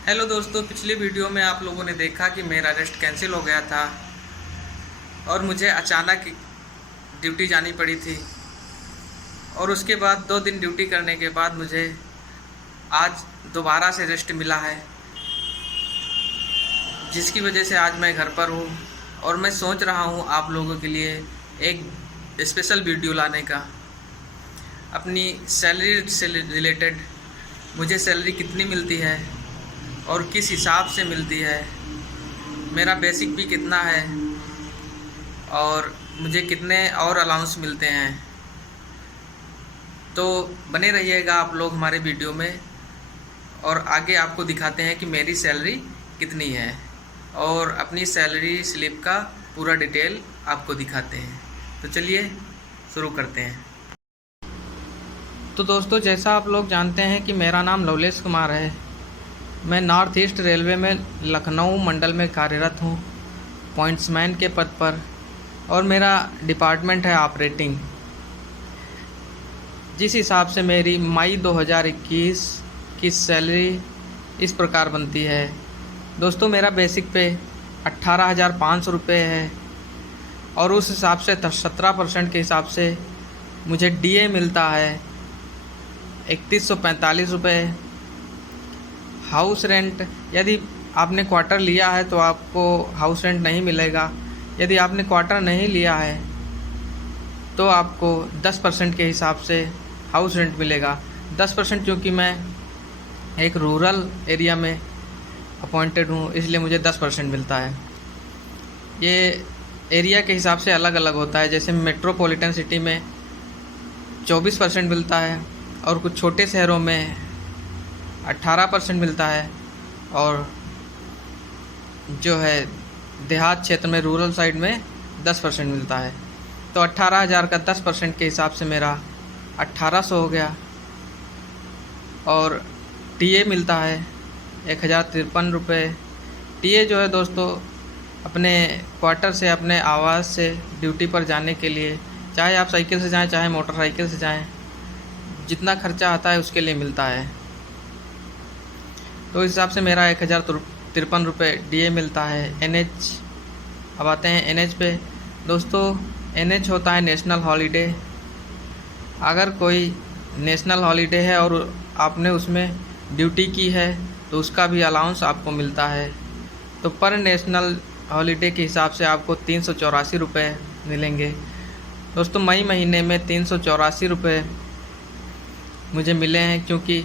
Hello दोस्तों, पिछली video में आप लोगों ने देखा कि मेरा रेस्ट कैंसिल हो गया था और मुझे अचानक ड्यूटी जानी पड़ी थी। और उसके बाद 2 दिन ड्यूटी करने के बाद मुझे आज दोबारा से रेस्ट मिला है, जिसकी वजह से आज मैं घर पर हूँ। और मैं सोच रहा हूँ आप लोगों के लिए एक स्पेशल वीडियो लाने का, अपनी सैलरी से रिलेटेड। मुझे सैलरी कितनी मिलती है और किस हिसाब से मिलती है, मेरा बेसिक भी कितना है और मुझे कितने और अलाउंस मिलते हैं। तो बने रहिएगा आप लोग हमारे वीडियो में, और आगे आपको दिखाते हैं कि मेरी सैलरी कितनी है और अपनी सैलरी स्लिप का पूरा डिटेल आपको दिखाते हैं। तो चलिए शुरू करते हैं। तो दोस्तों, जैसा आप लोग जानते हैं कि मेरा नाम लवलेश कुमार है। मैं नॉर्थ ईस्ट रेलवे में लखनऊ मंडल में कार्यरत हूँ, पॉइंट्समैन के पद पर, और मेरा डिपार्टमेंट है ऑपरेटिंग। जिस हिसाब से मेरी मई 2021 की सैलरी इस प्रकार बनती है। दोस्तों, मेरा बेसिक पे 18,500 रुपये है, और उस हिसाब से 17% के हिसाब से मुझे डीए मिलता है 3145 रुपये। हाउस रेंट, यदि आपने क्वार्टर लिया है तो आपको हाउस रेंट नहीं मिलेगा। यदि आपने क्वार्टर नहीं लिया है तो आपको 10% के हिसाब से हाउस रेंट मिलेगा। 10% क्योंकि मैं एक रूरल एरिया में अपॉइंटेड हूँ, इसलिए मुझे 10% मिलता है। ये एरिया के हिसाब से अलग अलग होता है। जैसे मेट्रोपॉलिटन सिटी में 24% मिलता है, और कुछ छोटे शहरों में 18% मिलता है, और जो है देहात क्षेत्र में रूरल साइड में 10% मिलता है। तो 18,000 का 10% के हिसाब से मेरा 1800 हो गया। और टीए मिलता है 1,053 रुपये। टीए जो है दोस्तों, अपने क्वार्टर से, अपने आवास से ड्यूटी पर जाने के लिए, चाहे आप साइकिल से जाएं चाहे मोटरसाइकिल से जाएं, जितना खर्चा आता है उसके लिए मिलता है। तो इस हिसाब से मेरा 1,053 रुपये डीए मिलता है। एनएच, अब आते हैं एनएच पे। दोस्तों, एनएच होता है नेशनल हॉलीडे। अगर कोई नेशनल हॉलीडे है और आपने उसमें ड्यूटी की है तो उसका भी अलाउंस आपको मिलता है। तो पर नेशनल हॉलीडे के हिसाब से आपको 384 रुपये मिलेंगे। दोस्तों, मई महीने में 384 रुपये मुझे मिले हैं, क्योंकि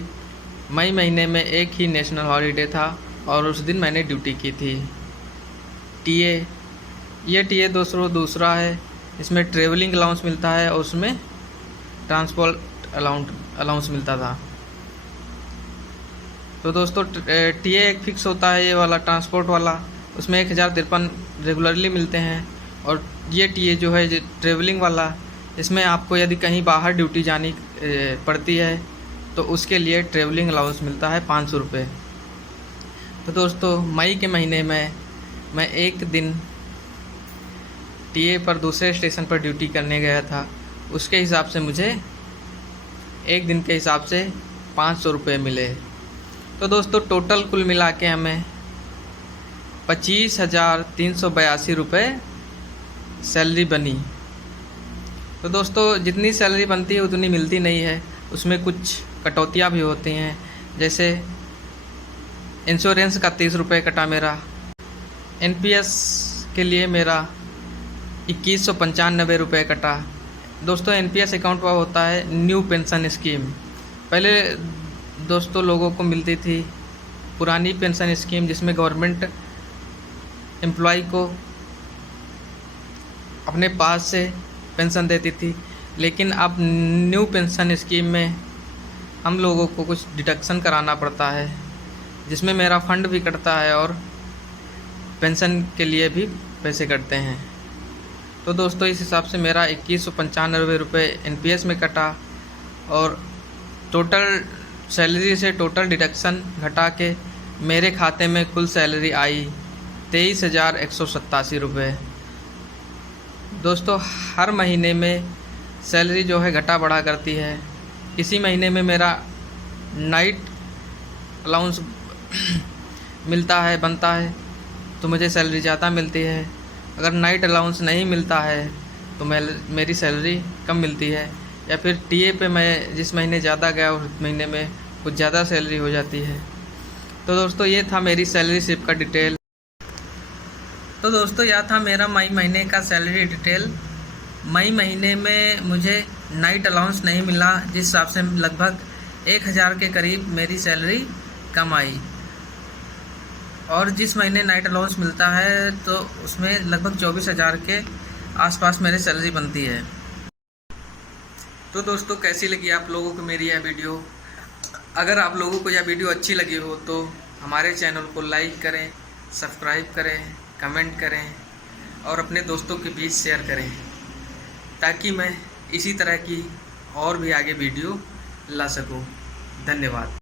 मई महीने में एक ही नेशनल हॉलीडे था और उस दिन मैंने ड्यूटी की थी। टीए, ये टीए दोस्तों दूसरा है। इसमें ट्रेवलिंग अलाउंस मिलता है और उसमें ट्रांसपोर्ट अलाउंस मिलता था। तो दोस्तों, टीए एक फिक्स होता है, ये वाला ट्रांसपोर्ट वाला, उसमें 1,053 रेगुलरली मिलते हैं। और ये टीए जो है ट्रेवलिंग वाला, इसमें आपको यदि कहीं बाहर ड्यूटी जानी पड़ती है तो उसके लिए ट्रेवलिंग अलाउंस मिलता है 500 रुपये। तो दोस्तों, मई के महीने में मैं एक दिन टीए पर दूसरे स्टेशन पर ड्यूटी करने गया था। उसके हिसाब से मुझे एक दिन के हिसाब से 500 रुपये मिले। तो दोस्तों, टोटल कुल मिला के हमें 25,382 रुपये सैलरी बनी। तो दोस्तों, जितनी सैलरी बनती है उतनी मिलती नहीं है, उसमें कुछ कटौतियाँ भी होती हैं। जैसे इंश्योरेंस का 30 रुपये कटा मेरा, एनपीएस के लिए मेरा 2195 रुपये कटा। दोस्तों, एनपीएस अकाउंट पर होता है न्यू पेंशन स्कीम। पहले दोस्तों लोगों को मिलती थी पुरानी पेंशन स्कीम, जिसमें गवर्नमेंट एम्प्लॉय को अपने पास से पेंशन देती थी। लेकिन अब न्यू पेंशन स्कीम में हम लोगों को कुछ डिडक्शन कराना पड़ता है, जिसमें मेरा फ़ंड भी कटता है और पेंशन के लिए भी पैसे कटते हैं। तो दोस्तों, इस हिसाब से मेरा 2195 रुपये एनपीएस में कटा, और टोटल सैलरी से टोटल डिडक्शन घटा के मेरे खाते में कुल सैलरी आई 23,187 रुपये। दोस्तों, हर महीने में सैलरी जो है घटा बढ़ा करती है। इसी महीने में मेरा नाइट अलाउंस मिलता है बनता है तो मुझे सैलरी ज़्यादा मिलती है। अगर नाइट अलाउंस नहीं मिलता है तो मेरी सैलरी कम मिलती है, या फिर टीए पे मैं जिस महीने ज़्यादा गया उस महीने में कुछ ज़्यादा सैलरी हो जाती है। तो दोस्तों ये था मेरी सैलरी स्लिप का डिटेल। तो दोस्तों यह था मेरा मई महीने का सैलरी डिटेल। मई महीने में मुझे नाइट अलाउंस नहीं मिला, जिस हिसाब से लगभग 1000 के करीब मेरी सैलरी कम आई। और जिस महीने नाइट अलाउंस मिलता है तो उसमें लगभग 24,000 के आसपास मेरी सैलरी बनती है। तो दोस्तों कैसी लगी आप लोगों को मेरी यह वीडियो? अगर आप लोगों को यह वीडियो अच्छी लगी हो तो हमारे चैनल को लाइक करें, सब्सक्राइब करें, कमेंट करें और अपने दोस्तों के बीच शेयर करें, ताकि मैं इसी तरह की और भी आगे वीडियो ला सकूं। धन्यवाद।